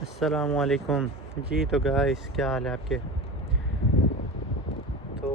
السلام علیکم جی۔ تو گائس، کیا حال ہے آپ کے؟ تو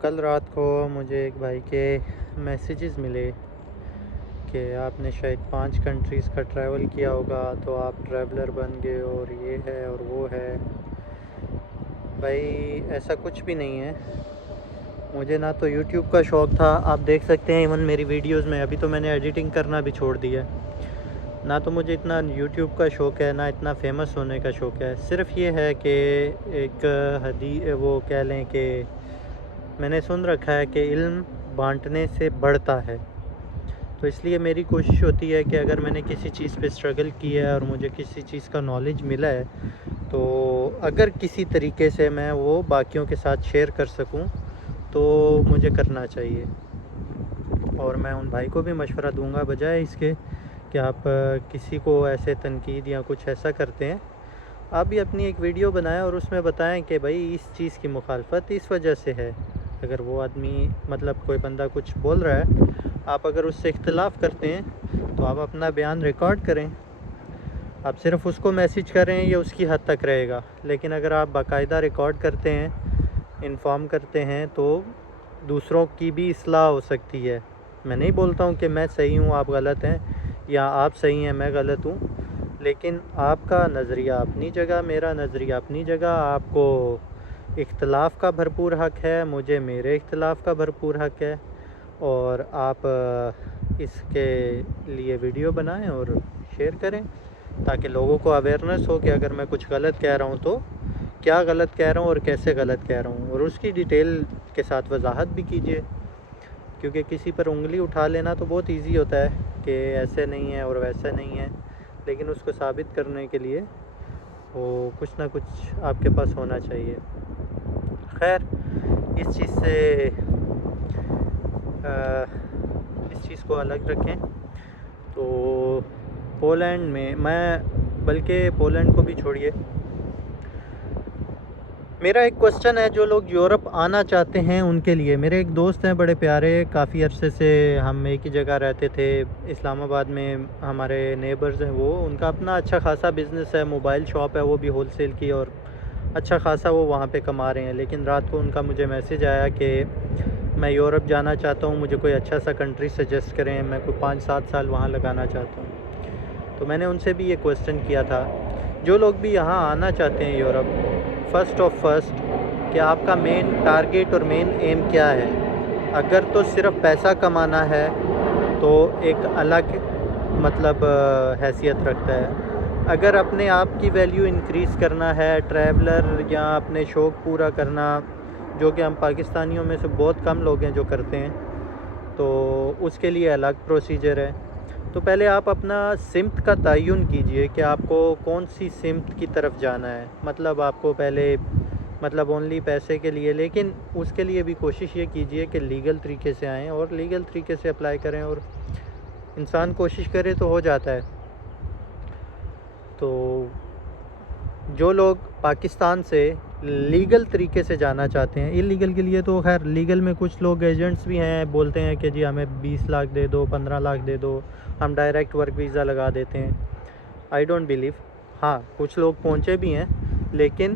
کل رات کو مجھے ایک بھائی کے میسیجز ملے کہ آپ نے شاید 5 کنٹریز کا ٹریول کیا ہوگا، تو آپ ٹریولر بن گئے اور یہ ہے اور وہ ہے۔ بھائی ایسا کچھ بھی نہیں ہے۔ مجھے نہ تو یوٹیوب کا شوق تھا، آپ دیکھ سکتے ہیں ایون میری ویڈیوز میں، ابھی تو میں نے ایڈیٹنگ کرنا بھی چھوڑ دیا ہے۔ نہ تو مجھے اتنا یوٹیوب کا شوق ہے، نہ اتنا فیمس ہونے کا شوق ہے۔ صرف یہ ہے کہ ایک وہ کہہ لیں کہ میں نے سن رکھا ہے کہ علم بانٹنے سے بڑھتا ہے، تو اس لیے میری کوشش ہوتی ہے کہ اگر میں نے کسی چیز پہ اسٹرگل کیا ہے اور مجھے کسی چیز کا نالج ملا ہے، تو اگر کسی طریقے سے میں وہ باقیوں کے ساتھ شیئر کر سکوں تو مجھے کرنا چاہیے۔ اور میں ان بھائی کو بھی مشورہ دوں گا، بجائے اس کے کہ آپ کسی کو ایسے تنقید یا کچھ ایسا کرتے ہیں، آپ بھی اپنی ایک ویڈیو بنائیں اور اس میں بتائیں کہ بھائی اس چیز کی مخالفت اس وجہ سے ہے۔ اگر وہ آدمی کوئی بندہ کچھ بول رہا ہے، آپ اگر اس سے اختلاف کرتے ہیں تو آپ اپنا بیان ریکارڈ کریں۔ آپ صرف اس کو میسیج کریں، یہ اس کی حد تک رہے گا، لیکن اگر آپ باقاعدہ ریکارڈ کرتے ہیں، انفارم کرتے ہیں، تو دوسروں کی بھی اصلاح ہو سکتی ہے۔ میں نہیں بولتا ہوں کہ میں صحیح ہوں آپ غلط ہیں، یا آپ صحیح ہیں میں غلط ہوں، لیکن آپ کا نظریہ اپنی جگہ، میرا نظریہ اپنی جگہ۔ آپ کو اختلاف کا بھرپور حق ہے، مجھے میرے اختلاف کا بھرپور حق ہے، اور آپ اس کے لیے ویڈیو بنائیں اور شیئر کریں تاکہ لوگوں کو اویئرنیس ہو کہ اگر میں کچھ غلط کہہ رہا ہوں تو کیا غلط کہہ رہا ہوں اور کیسے غلط کہہ رہا ہوں، اور اس کی ڈیٹیل کے ساتھ وضاحت بھی کیجیے۔ کیونکہ کسی پر انگلی اٹھا لینا تو بہت ایزی ہوتا ہے کہ ایسے نہیں ہے اور ویسے نہیں ہے، لیکن اس کو ثابت کرنے کے لیے وہ کچھ نہ کچھ آپ کے پاس ہونا چاہیے۔ خیر، اس چیز کو الگ رکھیں۔ تو پولینڈ میں بلکہ پولینڈ کو بھی چھوڑیے، میرا ایک کوسچن ہے جو لوگ یورپ آنا چاہتے ہیں ان کے لیے۔ میرے ایک دوست ہیں بڑے پیارے، کافی عرصے سے ہم ایک ہی جگہ رہتے تھے، اسلام آباد میں ہمارے نیبرز ہیں وہ، ان کا اپنا اچھا خاصا بزنس ہے، موبائل شاپ ہے وہ بھی ہول سیل کی، اور اچھا خاصا وہ وہاں پہ کما رہے ہیں۔ لیکن رات کو ان کا مجھے میسیج آیا کہ میں یورپ جانا چاہتا ہوں، مجھے کوئی اچھا سا کنٹری سجیسٹ کریں، میں کوئی 5-7 سال وہاں لگانا چاہتا ہوں۔ تو میں نے ان سے بھی یہ کوسچن کیا تھا، جو لوگ بھی یہاں آنا چاہتے ہیں یورپ، فرسٹ کہ آپ کا مین ٹارگیٹ اور مین ایم کیا ہے۔ اگر تو صرف پیسہ کمانا ہے تو ایک الگ حیثیت رکھتا ہے۔ اگر اپنے آپ کی ویلیو انکریز کرنا ہے، ٹریولر یا اپنے شوق پورا کرنا، جو کہ ہم پاکستانیوں میں سے بہت کم لوگ ہیں جو کرتے ہیں، تو اس کے لیے الگ پروسیجر ہے۔ تو پہلے آپ اپنا سمت کا تعین کیجئے کہ آپ کو کون سی سمت کی طرف جانا ہے۔ آپ کو پہلے اونلی پیسے کے لیے، لیکن اس کے لیے بھی کوشش یہ کیجئے کہ لیگل طریقے سے آئیں اور لیگل طریقے سے اپلائی کریں، اور انسان کوشش کرے تو ہو جاتا ہے۔ تو جو لوگ پاکستان سے لیگل طریقے سے جانا چاہتے ہیں، لیگل کے لیے تو خیر لیگل میں کچھ لوگ ایجنٹس بھی ہیں، بولتے ہیں کہ جی ہمیں 20 لاکھ دے دو، 15 لاکھ دے دو، ہم ڈائریکٹ ورک ویزا لگا دیتے ہیں۔ I don't believe. ہاں کچھ لوگ پہنچے بھی ہیں، لیکن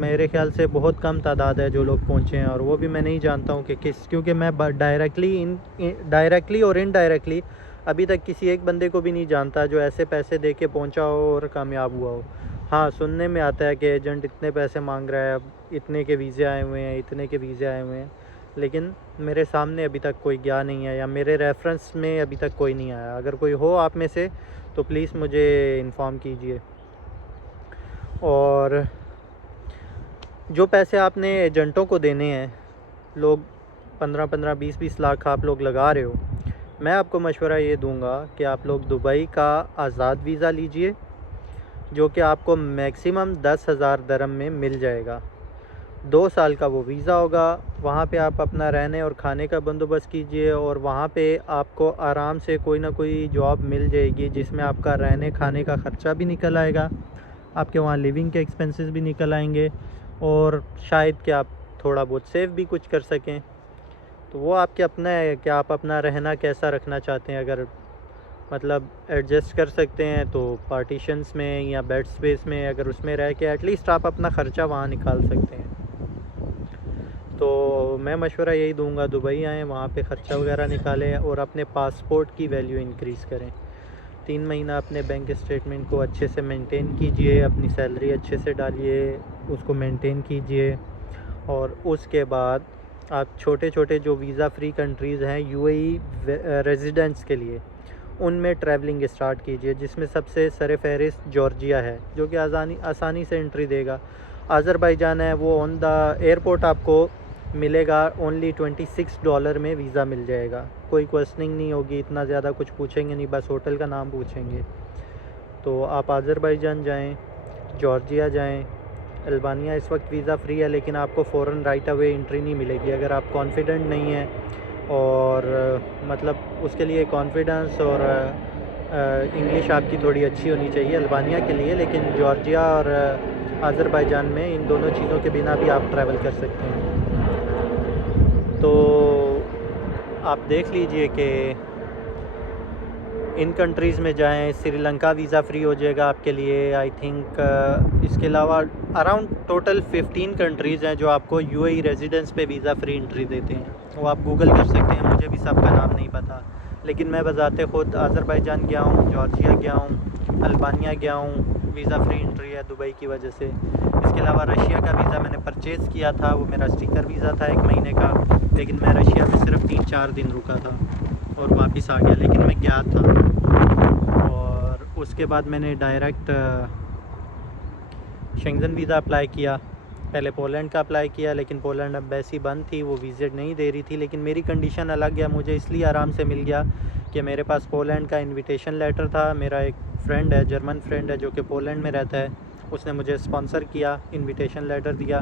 میرے خیال سے بہت کم تعداد ہے جو لوگ پہنچے ہیں، اور وہ بھی میں نہیں جانتا ہوں کہ کیونکہ میں ڈائریکٹلی اور انڈائریکٹلی ابھی تک کسی ایک بندے کو بھی نہیں جانتا جو ایسے پیسے دے کے پہنچا ہو اور کامیاب ہوا ہو۔ ہاں سننے میں آتا ہے کہ ایجنٹ اتنے پیسے مانگ رہا ہے، اب اتنے کے ویزے آئے ہوئے ہیں، اتنے کے ویزے آئے ہوئے ہیں، لیکن میرے سامنے ابھی تک کوئی گیا نہیں ہے، یا میرے ریفرنس میں ابھی تک کوئی نہیں آیا۔ اگر کوئی ہو آپ میں سے تو پلیز مجھے انفارم کیجئے۔ اور جو پیسے آپ نے ایجنٹوں کو دینے ہیں، لوگ 15-15 20-20 لاکھ آپ لوگ لگا رہے ہو، میں آپ کو مشورہ یہ دوں گا کہ آپ لوگ دبئی کا آزاد ویزا لیجئے، جو کہ آپ کو میکسیمم 10,000 درہم میں مل جائے گا۔ 2 سال کا وہ ویزا ہوگا، وہاں پہ آپ اپنا رہنے اور کھانے کا بندوبست کیجئے، اور وہاں پہ آپ کو آرام سے کوئی نہ کوئی جاب مل جائے گی جس میں آپ کا رہنے کھانے کا خرچہ بھی نکل آئے گا، آپ کے وہاں لیونگ کے ایکسپنسز بھی نکل آئیں گے، اور شاید کہ آپ تھوڑا بہت سیو بھی کچھ کر سکیں۔ تو وہ آپ کے اپنا ہے کہ آپ اپنا رہنا کیسا رکھنا چاہتے ہیں۔ اگر مطلب ایڈجسٹ کر سکتے ہیں تو پارٹیشنس میں یا بیڈ اسپیس میں، اگر اس میں رہ کے ایٹ لیسٹ آپ اپنا خرچہ وہاں نکال سکتے ہیں. تو میں مشورہ یہی دوں گا، دبئی آئیں، وہاں پہ خرچہ وغیرہ نکالیں اور اپنے پاسپورٹ کی ویلیو انکریز کریں. 3 مہینہ اپنے بینک اسٹیٹمنٹ کو اچھے سے مینٹین کیجئے، اپنی سیلری اچھے سے ڈالیے، اس کو مینٹین کیجئے، اور اس کے بعد آپ چھوٹے چھوٹے جو ویزا فری کنٹریز ہیں UAE ریزیڈنٹس کے لیے، ان میں ٹریولنگ اسٹارٹ کیجئے، جس میں سب سے سر فہرست جارجیا ہے، جو کہ آسانی سے انٹری دے گا. آذربائیجان ہے، وہ آن دا ایئرپورٹ آپ کو ملے گا اونلی $26 میں ویزا مل جائے گا. کوئی کوسچننگ نہیں ہوگی، اتنا زیادہ کچھ پوچھیں گے نہیں، بس ہوٹل کا نام پوچھیں گے. تو آپ آذربائیجان جائیں، جارجیا جائیں. البانیہ اس وقت ویزا فری ہے، لیکن آپ کو فوراً رائٹ اوے انٹری نہیں ملے گی اگر آپ کانفیڈنٹ نہیں ہیں، اور مطلب اس کے لیے کانفیڈنس اور انگلش آپ کی تھوڑی اچھی ہونی چاہیے البانیہ کے لیے. لیکن جارجیا اور آذربائیجان میں ان دونوں چیزوں کے بنا بھی آپ ٹریول کر سکتے ہیں. تو آپ دیکھ لیجئے کہ ان کنٹریز میں جائیں. سری لنکا ویزا فری ہو جائے گا آپ کے لیے آئی تھنک. اس کے علاوہ اراؤنڈ ٹوٹل 15 کنٹریز ہیں جو آپ کو UAE ریزیڈنس پہ ویزا فری انٹری دیتے ہیں. وہ آپ گوگل کر سکتے ہیں، مجھے بھی سب کا نام نہیں پتہ، لیکن میں بذات خود آذربائیجان گیا ہوں، جارجیا گیا ہوں، البانیہ گیا ہوں. ویزا فری انٹری ہے دبئی کی وجہ سے. اس کے علاوہ رشیا کا ویزا میں نے پرچیز کیا تھا، وہ میرا اسٹیکر ویزا تھا 1 مہینے کا، لیکن میں رشیا میں صرف 3-4 دن رکا تھا اور واپس آ گیا، لیکن میں گیا تھا. اور اس کے بعد میں نے ڈائریکٹ شنگن ویزا اپلائی کیا. پہلے پولینڈ کا اپلائی کیا، لیکن پولینڈ ایمبیسی بند تھی، وہ ویزٹ نہیں دے رہی تھی. لیکن میری کنڈیشن الگ ہے، مجھے اس لیے آرام سے مل گیا کہ میرے پاس پولینڈ کا انویٹیشن لیٹر تھا. میرا ایک فرینڈ ہے، جرمن فرینڈ ہے، جو کہ پولینڈ میں رہتا ہے، اس نے مجھے اسپانسر کیا، انویٹیشن لیٹر دیا.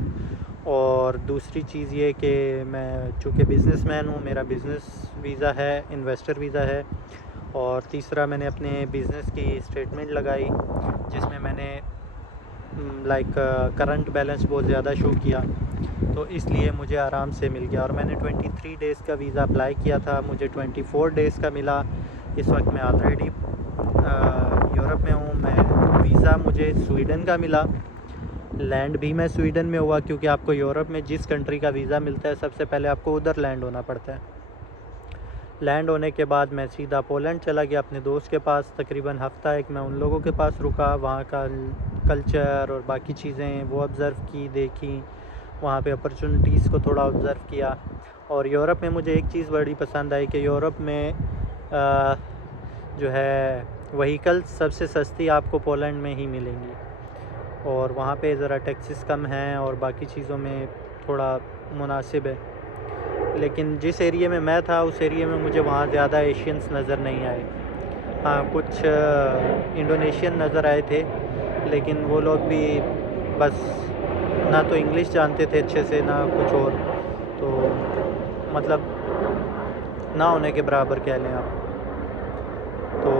اور دوسری چیز یہ کہ میں چونکہ بزنس مین ہوں، میرا بزنس ویزا ہے، انویسٹر ویزا ہے. اور تیسرا میں نے اپنے بزنس کی اسٹیٹمنٹ لگائی، جس میں میں نے لائک کرنٹ بیلنس بہت زیادہ شو کیا، تو اس لیے مجھے آرام سے مل گیا. اور میں نے 23 ڈیز کا ویزا اپلائی کیا تھا، مجھے 24 ڈیز کا ملا. اس وقت میں آلریڈی یورپ میں ہوں. میں ویزا مجھے سویڈن کا ملا، لینڈ بھی میں سویڈن میں ہوا، کیونکہ آپ کو یورپ میں جس کنٹری کا ویزا ملتا ہے سب سے پہلے آپ کو ادھر لینڈ ہونا پڑتا ہے. لینڈ ہونے کے بعد میں سیدھا پولینڈ چلا گیا اپنے دوست کے پاس. تقریباً ہفتہ ایک میں ان لوگوں کے پاس رکا، وہاں کا کلچر اور باقی چیزیں وہ آبزرو کی، دیکھی، وہاں پہ اپرچونیٹیز کو تھوڑا آبزرو کیا. اور یورپ میں مجھے ایک چیز بڑی پسند آئی کہ یورپ میں جو ہے وہیکل سب سے سستی آپ کو پولینڈ میں ہی ملیں گی، اور وہاں پہ ذرا ٹیکسز کم ہیں اور باقی چیزوں میں تھوڑا مناسب ہے. لیکن جس ایریے میں تھا اس ایریے میں مجھے وہاں زیادہ ایشینس نظر نہیں آئے. ہاں کچھ انڈونیشین نظر آئے تھے، لیکن وہ لوگ بھی بس نہ تو انگلش جانتے تھے اچھے سے، نہ کچھ اور، تو مطلب نہ ہونے کے برابر کہہ لیں آپ. تو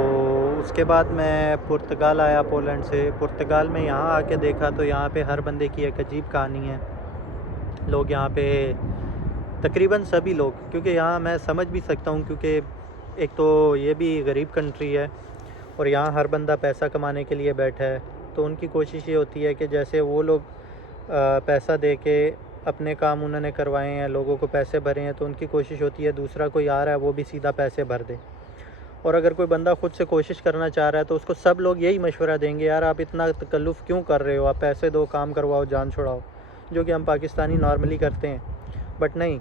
اس کے بعد میں پرتگال آیا پولینڈ سے. پرتگال میں یہاں آ کے دیکھا تو یہاں پہ ہر بندے کی ایک عجیب کہانی ہے. لوگ یہاں پہ تقریباً سبھی لوگ، کیونکہ یہاں میں سمجھ بھی سکتا ہوں، کیونکہ ایک تو یہ بھی غریب کنٹری ہے اور یہاں ہر بندہ پیسہ کمانے کے لیے بیٹھا ہے. تو ان کی کوشش یہ ہوتی ہے کہ جیسے وہ لوگ پیسہ دے کے اپنے کام انہوں نے کروائے ہیں، لوگوں کو پیسے بھرے ہیں، تو ان کی کوشش ہوتی ہے دوسرا کوئی آ رہا ہے وہ بھی سیدھا پیسے بھر دے. اور اگر کوئی بندہ خود سے کوشش کرنا چاہ رہا ہے تو اس کو سب لوگ یہی مشورہ دیں گے، یار آپ اتنا تکلف کیوں کر رہے ہو، آپ پیسے دو، کام کرواؤ، جان چھڑاؤ، جو کہ ہم پاکستانی نارملی کرتے ہیں. بٹ نہیں،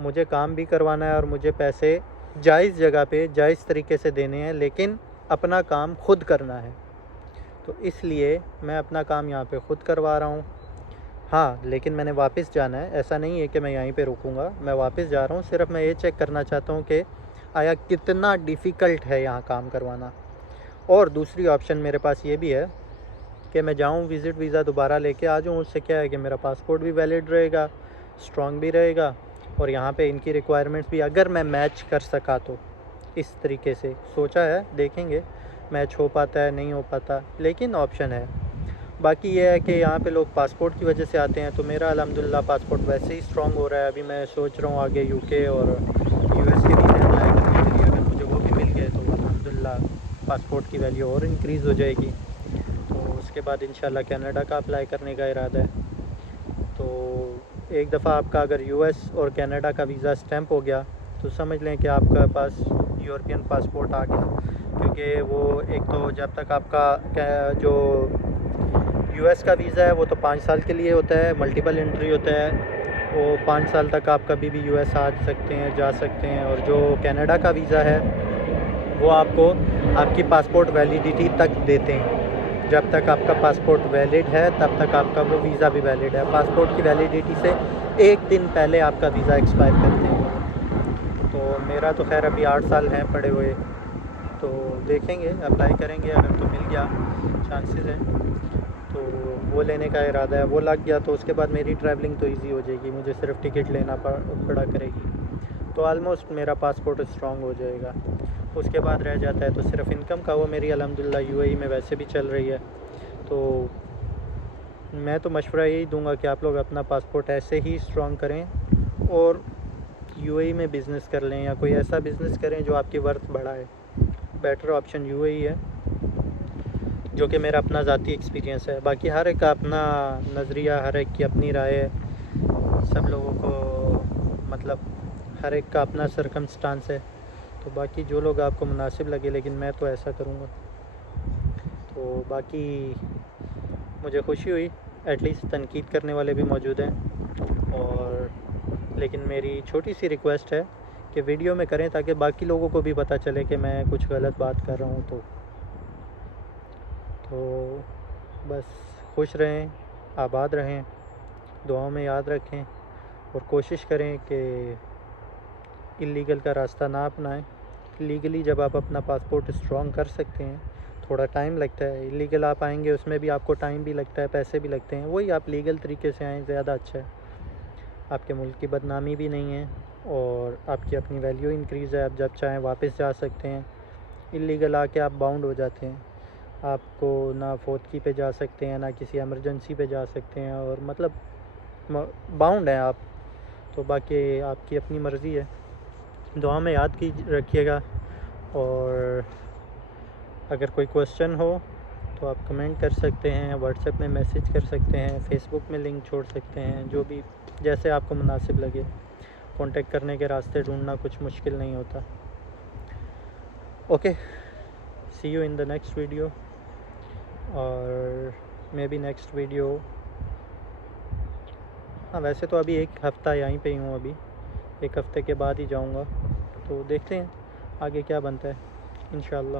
مجھے کام بھی کروانا ہے اور مجھے پیسے جائز جگہ پہ جائز طریقے سے دینے ہیں، لیکن اپنا کام خود کرنا ہے. تو اس لیے میں اپنا کام یہاں پہ خود کروا رہا ہوں. ہاں لیکن میں نے واپس جانا ہے، ایسا نہیں ہے کہ میں یہیں پہ رکوں گا، میں واپس جا رہا ہوں. صرف میں یہ چیک کرنا چاہتا ہوں کہ آیا کتنا ڈیفیکلٹ ہے یہاں کام کروانا. اور دوسری آپشن میرے پاس یہ بھی ہے کہ میں جاؤں وزٹ ویزا دوبارہ لے کے آ جاؤں. اس سے کیا ہے کہ میرا پاسپورٹ بھی ویلڈ رہے گا، اسٹرانگ بھی رہے گا، اور یہاں پہ ان کی ریکوائرمنٹس بھی اگر میں میچ کر سکا تو اس طریقے سے سوچا ہے. دیکھیں گے میچ ہو پاتا ہے نہیں ہو پاتا، لیکن آپشن ہے. باقی یہ ہے کہ یہاں پہ لوگ پاسپورٹ کی وجہ سے آتے ہیں، تو میرا الحمدللہ پاسپورٹ ویسے ہی اسٹرانگ ہو رہا ہے. ابھی میں سوچ رہا ہوں آگے UK اور US کے ویزے اپلائی کرنے کے لیے، اگر مجھے وہ بھی مل گئے تو الحمدللہ پاسپورٹ کی ویلیو اور انکریز ہو جائے گی. تو اس کے بعد انشاءاللہ کینیڈا کا اپلائی کرنے کا ارادہ ہے. تو ایک دفعہ آپ کا اگر یو ایس اور کینیڈا کا ویزا اسٹیمپ ہو گیا تو سمجھ لیں کہ آپ کا پاس یورپین پاسپورٹ آ گیا. کیونکہ وہ ایک تو جب تک آپ کا جو یو ایس کا ویزا ہے وہ تو 5 سال کے لیے ہوتا ہے, ملٹیپل انٹری ہوتا ہے, وہ 5 سال تک آپ کبھی بھی یو ایس آ سکتے ہیں, جا سکتے ہیں. اور جو کینیڈا کا ویزا ہے وہ آپ کو آپ کی پاسپورٹ ویلیڈیٹی تک دیتے ہیں. جب تک آپ کا پاسپورٹ ویلڈ ہے تب تک آپ کا وہ ویزا بھی ویلڈ ہے. پاسپورٹ کی ویلیڈیٹی سے 1 دن پہلے آپ کا ویزا ایکسپائر کرتے ہیں. تو میرا تو خیر ابھی 8 سال ہیں پڑے ہوئے, تو دیکھیں گے اپلائی کریں گے, اگر تو مل گیا چانسز ہیں تو وہ لینے کا ارادہ ہے. وہ لگ گیا تو اس کے بعد میری ٹریولنگ تو ایزی ہو جائے گی, مجھے صرف ٹکٹ لینا پڑا کرے گی. تو آلموسٹ میرا پاسپورٹ اسٹرانگ ہو جائے گا. اس کے بعد رہ جاتا ہے تو صرف انکم کا, وہ میری الحمدللہ یو اے ای میں ویسے بھی چل رہی ہے. تو میں تو مشورہ یہی دوں گا کہ آپ لوگ اپنا پاسپورٹ ایسے ہی اسٹرانگ کریں اور یو اے ای میں بزنس کر لیں, یا کوئی ایسا بزنس کریں جو آپ کی ورتھ بڑھائے. بیٹر آپشن یو اے ای ہے, جو کہ میرا اپنا ذاتی ایکسپیرینس ہے. باقی ہر ایک کا اپنا نظریہ, ہر ایک کی اپنی رائے ہے. سب لوگوں کو مطلب ہر ایک کا اپنا سرکمسٹانس ہے. تو باقی جو لوگ آپ کو مناسب لگے, لیکن میں تو ایسا کروں گا. تو باقی مجھے خوشی ہوئی, ایٹ لیسٹ تنقید کرنے والے بھی موجود ہیں. اور لیکن میری چھوٹی سی ریکویسٹ ہے کہ ویڈیو میں کریں تاکہ باقی لوگوں کو بھی پتہ چلے کہ میں کچھ غلط بات کر رہا ہوں. تو بس خوش رہیں, آباد رہیں, دعاؤں میں یاد رکھیں, اور کوشش کریں کہ اللیگل کا راستہ نہ اپنائیں. لیگلی جب آپ اپنا پاسپورٹ اسٹرانگ کر سکتے ہیں, تھوڑا ٹائم لگتا ہے. اللیگل آپ آئیں گے اس میں بھی آپ کو ٹائم بھی لگتا ہے, پیسے بھی لگتے ہیں. وہی آپ لیگل طریقے سے آئیں, زیادہ اچھا ہے. آپ کے ملک کی بدنامی بھی نہیں ہے, اور آپ کی اپنی ویلیو انکریز ہے. آپ جب چاہیں واپس جا سکتے ہیں. اللیگل آ کے آپ باؤنڈ ہو جاتے ہیں, آپ کو نہ فوتگی پہ جا سکتے ہیں, نہ کسی ایمرجنسی پہ جا سکتے ہیں, اور مطلب باؤنڈ ہیں آپ. تو باقی آپ کی اپنی مرضی ہے. دعا میں یاد رکھیے گا. اور اگر کوئی کوسچن ہو تو آپ کمنٹ کر سکتے ہیں, واٹس ایپ میں میسیج کر سکتے ہیں, فیس بک میں لنک چھوڑ سکتے ہیں, جو بھی جیسے آپ کو مناسب لگے. کانٹیکٹ کرنے کے راستے ڈھونڈنا کچھ مشکل نہیں ہوتا. Okay, see you in the next video. اور میں بھی نیکسٹ ویڈیو, ہاں ویسے تو ابھی 1 ہفتہ یہیں پہ ہی ہوں, ابھی 1 ہفتے کے بعد ہی جاؤں گا. تو دیکھتے ہیں آگے کیا بنتا ہے انشاءاللہ.